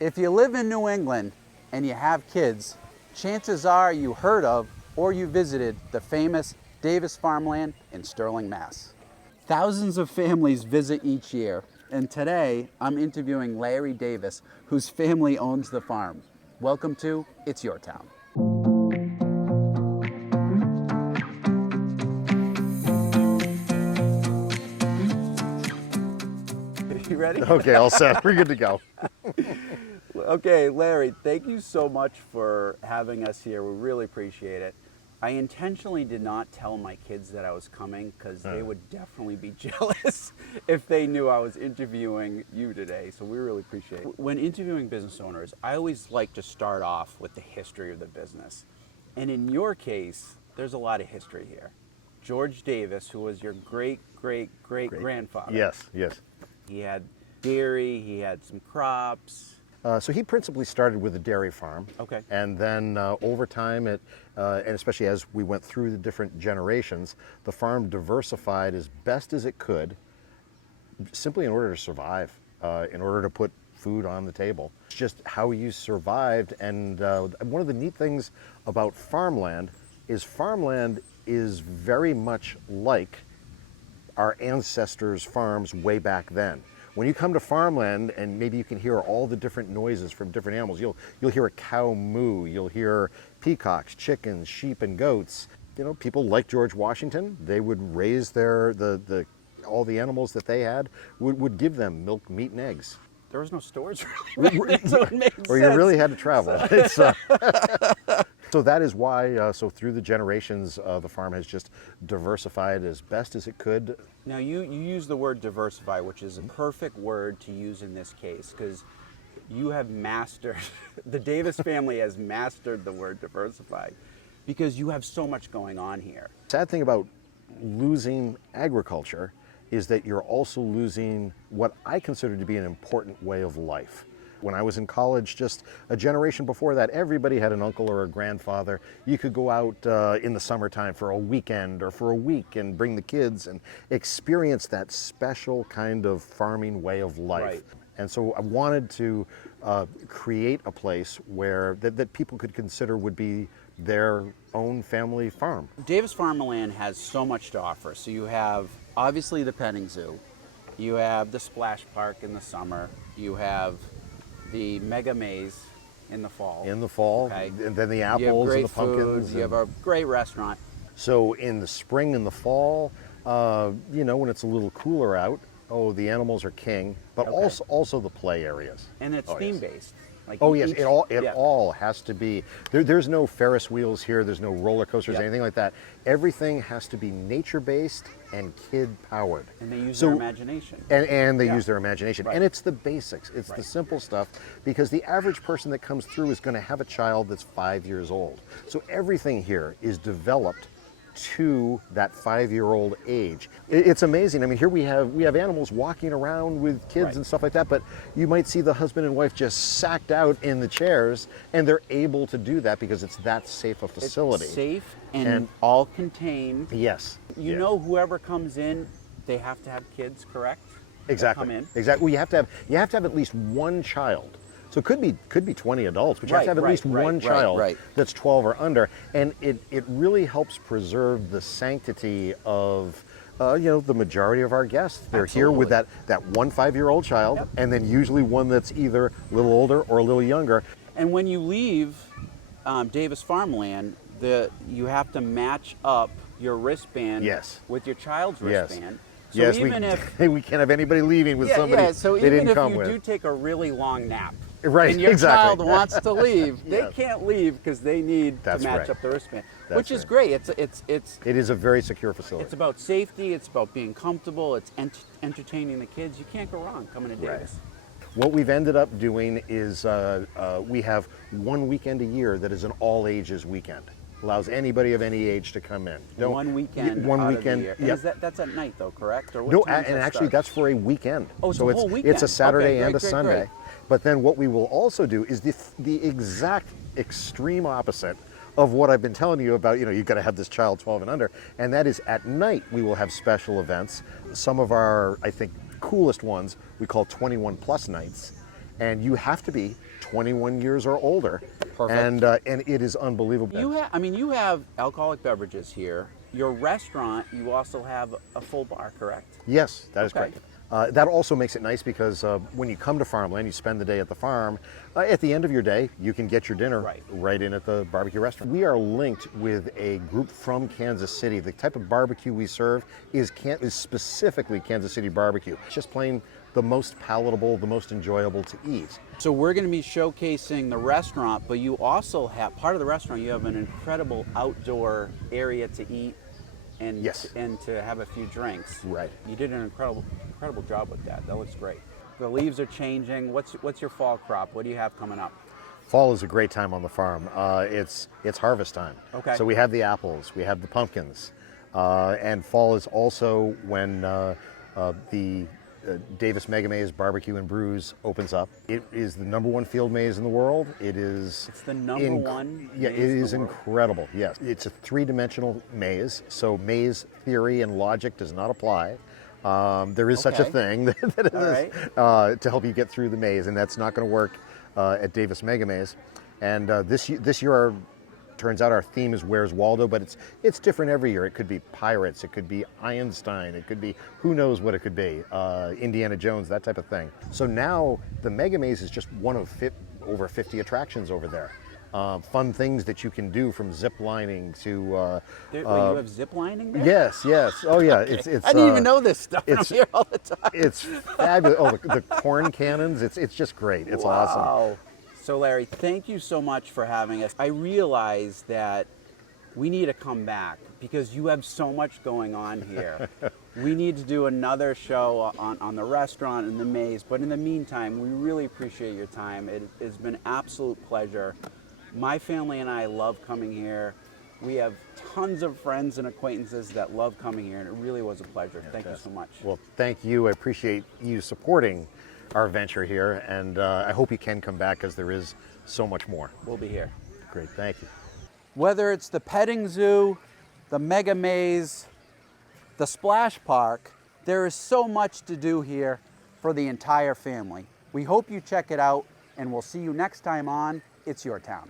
If you live in New England and you have kids, chances are you heard of or you visited the famous Davis Farmland in Sterling, Mass. Thousands of families visit each year, and today I'm interviewing Larry Davis, whose family owns the farm. Welcome to It's Your Town. You ready? Okay, all set. We're good to go. Okay, Larry, thank you so much for having us here. We really appreciate it. I intentionally did not tell my kids that I was coming because they would definitely be jealous if they knew I was interviewing you today. So we really appreciate it. When interviewing business owners, I always like to start off with the history of the business. And in your case, there's a lot of history here. George Davis, who was your great-great-great-grandfather. Yes. He had dairy, he had some crops. So he principally started with a dairy farm. Okay. And then over time, and especially as we went through the different generations, the farm diversified as best as it could, simply in order to survive, in order to put food on the table. It's just how you survived. And one of the neat things about farmland is very much like our ancestors' farms way back then. When you come to farmland, and maybe you can hear all the different noises from different animals, you'll hear a cow moo, you'll hear peacocks, chickens, sheep, and goats. You know, people like George Washington, they would raise all the animals that they had would give them milk, meat, and eggs. There was no stores really, so it made Or sense. you really had to travel. So that is why, so through the generations, the farm has just diversified as best as it could. Now you use the word diversify, which is a perfect word to use in this case, because you have mastered, the Davis family has mastered the word diversify, because you have so much going on here. Sad thing about losing agriculture is that you're also losing what I consider to be an important way of life. When I was in college, just a generation before that, everybody had an uncle or a grandfather. You could go out in the summertime for a weekend or for a week and bring the kids and experience that special kind of farming way of life. Right. And so I wanted to create a place where that people could consider would be their own family farm. Davis Farmland has so much to offer. So you have obviously the petting zoo, you have the splash park in the summer, you have the mega maze in the fall. Okay. And then the apples and the pumpkins. Food, you have a great restaurant. So in the spring and the fall, when it's a little cooler out, the animals are king, but also the play areas. And it's theme-based. Yes, it all has to be. There's no Ferris wheels here, there's no roller coasters, anything like that. Everything has to be nature-based and kid-powered. And they use their imagination. And they use their imagination. Right. And it's the basics, it's the simple stuff, because the average person that comes through is going to have a child that's 5 years old. So everything here is developed to that 5-year-old age. It's amazing. I mean, here we have animals walking around with kids and stuff like that, but you might see the husband and wife just sacked out in the chairs, and they're able to do that because it's that safe a facility. It's safe and all contained. Yes. You know, whoever comes in, they have to have kids, correct? Exactly. Come in. Exactly. Well, you have to have at least one child. So it could be 20 adults, but you have to have at least one child that's 12 or under, and it really helps preserve the sanctity of the majority of our guests. They're here with that 1 5-year-old child, and then usually one that's either a little older or a little younger. And when you leave Davis Farmland, you have to match up your wristband with your child's wristband. So even we can't have anybody leaving with somebody so they didn't even come if with. you do take a really long nap, right, and your exactly. child wants to leave, they can't leave because they need to match up the wristband, which is great. It is a very secure facility. It's about safety, it's about being comfortable, it's entertaining the kids. You can't go wrong coming to Davis. What we've ended up doing is we have one weekend a year that is an all ages weekend. Allows anybody of any age to come in. One weekend. Of the year. That's at night though, correct? Or what no, time and actually that's for a weekend. Oh, so it's a whole weekend. It's a Saturday and a great, Sunday. Great. But then what we will also do is the exact extreme opposite of what I've been telling you about. You've got to have this child 12 and under, and that is at night we will have special events. Some of our, I think, coolest ones we call 21 plus nights. and you have to be 21 years or older. Perfect. And it is unbelievable. You have alcoholic beverages here. Your restaurant, you also have a full bar, correct? Yes, that is Okay. correct. That also makes it nice because when you come to Farmland, you spend the day at the farm. At the end of your day, you can get your dinner right in at the barbecue restaurant. We are linked with a group from Kansas City. The type of barbecue we serve is specifically Kansas City barbecue. It's just plain the most palatable, the most enjoyable to eat. So we're going to be showcasing the restaurant, but you also have, part of the restaurant, you have an incredible outdoor area to eat and, Yes. and to have a few drinks. Right. You did an incredible job with that. That looks great. The leaves are changing. What's your fall crop? What do you have coming up? Fall is a great time on the farm. It's harvest time. Okay. So we have the apples, we have the pumpkins, and fall is also when the Davis Mega Maze Barbecue and Brews opens up. It is the #1 field maze in the world. It's the number one. Yeah, it is incredible. Yes, it's a 3-dimensional maze, so maze theory and logic does not apply. There is such a thing that is to help you get through the maze, and that's not going to work at Davis Mega Maze. And this year, turns out our theme is Where's Waldo, but it's different every year. It could be pirates, it could be Einstein, it could be who knows what it could be, Indiana Jones, that type of thing. So now the Mega Maze is just one of over 50 attractions over there. Fun things that you can do, from zip lining to. You have zip lining there? Yes, yes. Oh yeah, Okay. it's. I didn't even know this stuff. I'm It's here all the time. It's fabulous. Oh, the corn cannons. It's just great. It's awesome. Wow. So Larry, thank you so much for having us. I realize that we need to come back because you have so much going on here. We need to do another show on the restaurant and the maze, but in the meantime, we really appreciate your time. It has been an absolute pleasure. My family and I love coming here. We have tons of friends and acquaintances that love coming here, and it really was a pleasure. Thank you so much. Well, thank you. I appreciate you supporting our venture here, and I hope you can come back because there is so much more. We'll be here. Great, thank you. Whether it's the petting zoo, the Mega Maze, the Splash Park, there is so much to do here for the entire family. We hope you check it out, and we'll see you next time on It's Your Town.